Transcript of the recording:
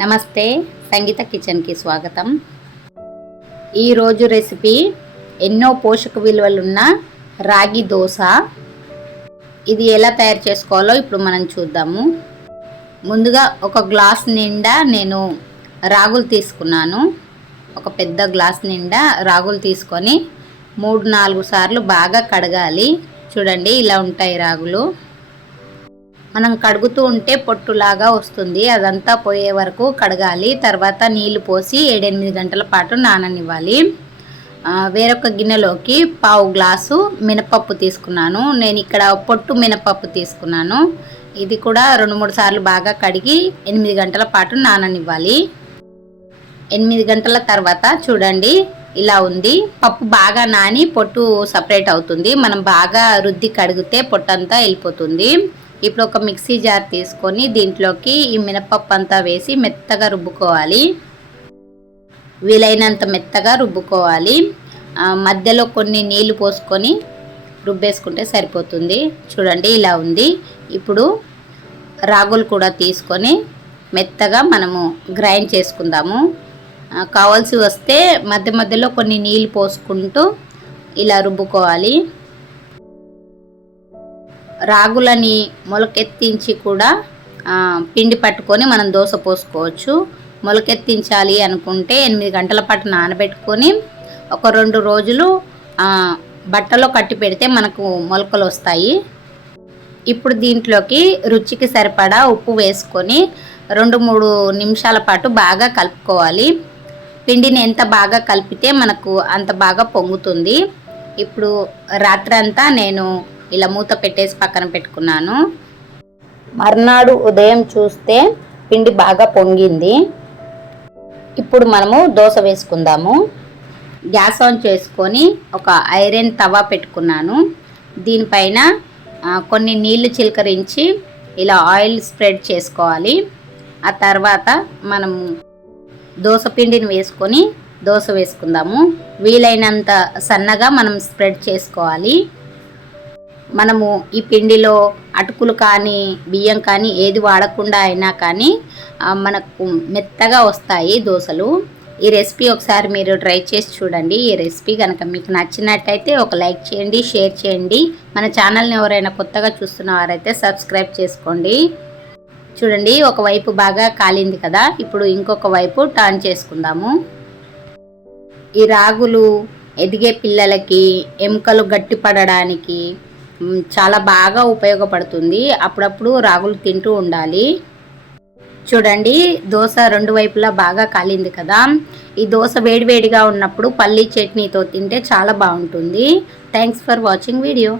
నమస్తే, సంగీత కిచెన్కి స్వాగతం. ఈరోజు రెసిపీ ఎన్నో పోషక విలువలున్న రాగి దోశ. ఇది ఎలా తయారు చేసుకోవాలో ఇప్పుడు మనం చూద్దాము. ముందుగా ఒక గ్లాస్ నిండా నేను రాగులు తీసుకున్నాను. ఒక పెద్ద గ్లాస్ నిండా రాగులు తీసుకొని 3-4 సార్లు బాగా కడగాలి. చూడండి, ఇలా ఉంటాయి రాగులు. మనం కడుగుతూ ఉంటే పొట్టులాగా వస్తుంది, అదంతా పోయే వరకు కడగాలి. తర్వాత నీళ్లు పోసి 7-8 గంటల పాటు నాననివ్వాలి. వేరొక గిన్నెలోకి 1/2 గ్లాసు మినపప్పు తీసుకున్నాను. నేను ఇక్కడ పొట్టు మినపప్పు తీసుకున్నాను. ఇది కూడా 2-3 సార్లు బాగా కడిగి 8 గంటల పాటు నాననివ్వాలి. 8 గంటల తర్వాత చూడండి, ఇలా ఉంది. పప్పు బాగా నాని పొట్టు సపరేట్ అవుతుంది. మనం బాగా రుద్ది కడిగితే పొట్టంతా వెళ్ళిపోతుంది. ఇప్పుడు ఒక మిక్సీ జార్ తీసుకొని దీంట్లోకి ఈ మినపప్పు అంతా వేసి మెత్తగా రుబ్బుకోవాలి. వీలైనంత మెత్తగా రుబ్బుకోవాలి. మధ్యలో కొన్ని నీళ్లు పోసుకొని రుబ్బేసుకుంటే సరిపోతుంది. చూడండి, ఇలా ఉంది. ఇప్పుడు రాగులు కూడా తీసుకొని మెత్తగా మనము గ్రైండ్ చేసుకుందాము. కావాల్సి వస్తే మధ్య మధ్యలో కొన్ని నీళ్లు పోసుకుంటూ ఇలా రుబ్బుకోవాలి. రాగులని మొలకెత్తించి కూడా పిండి పట్టుకొని మనం దోశ పోసుకోవచ్చు. మొలకెత్తించాలి అనుకుంటే 8 గంటల పాటు నానబెట్టుకొని ఒక 2 రోజులు బట్టలో కట్టి పెడితే మనకు మొలకలు వస్తాయి. ఇప్పుడు దీంట్లోకి రుచికి సరిపడా ఉప్పు వేసుకొని 2-3 నిమిషాల పాటు బాగా కలుపుకోవాలి. పిండిని ఎంత బాగా కలిపితే మనకు అంత బాగా పొంగుతుంది. ఇప్పుడు రాత్రంతా నేను ఇలా మూత పెట్టేసి పక్కన పెట్టుకున్నాను. మర్నాడు ఉదయం చూస్తే పిండి బాగా పొంగింది. ఇప్పుడు మనము దోశ వేసుకుందాము. గ్యాస్ ఆన్ చేసుకొని ఒక ఐరన్ తవా పెట్టుకున్నాను. దీనిపైన కొన్ని నీళ్లు చిలకరించి ఇలా ఆయిల్ స్ప్రెడ్ చేసుకోవాలి. ఆ తర్వాత మనము దోశ పిండిని వేసుకొని దోశ వేసుకుందాము. వీలైనంత సన్నగా మనం స్ప్రెడ్ చేసుకోవాలి. మనము ఈ పిండిలో అటుకులు కానీ బియ్యం కానీ ఏది వాడకుండా అయినా కానీ మనకు మెత్తగా వస్తాయి దోశలు. ఈ రెసిపీ ఒకసారి మీరు ట్రై చేసి చూడండి. ఈ రెసిపీ కనుక మీకు నచ్చినట్టయితే ఒక లైక్ చేయండి, షేర్ చేయండి. మన ఛానల్ని ఎవరైనా కొత్తగా చూస్తున్న వారైతే సబ్స్క్రైబ్ చేసుకోండి. చూడండి, ఒకవైపు బాగా కాలింది కదా. ఇప్పుడు ఇంకొక వైపు టర్న్ చేసుకుందాము. ఈ రాగులు ఎదిగే పిల్లలకి ఎముకలు గట్టి పడడానికి చాలా బాగా ఉపయోగపడుతుంది. అప్పుడప్పుడు రాగులు తింటూ ఉండాలి. చూడండి, దోశ 2 వైపులా బాగా కాలింది కదా. ఈ దోశ వేడివేడిగా ఉన్నప్పుడు పల్లీ చట్నీతో తింటే చాలా బాగుంటుంది. Thanks for watching video.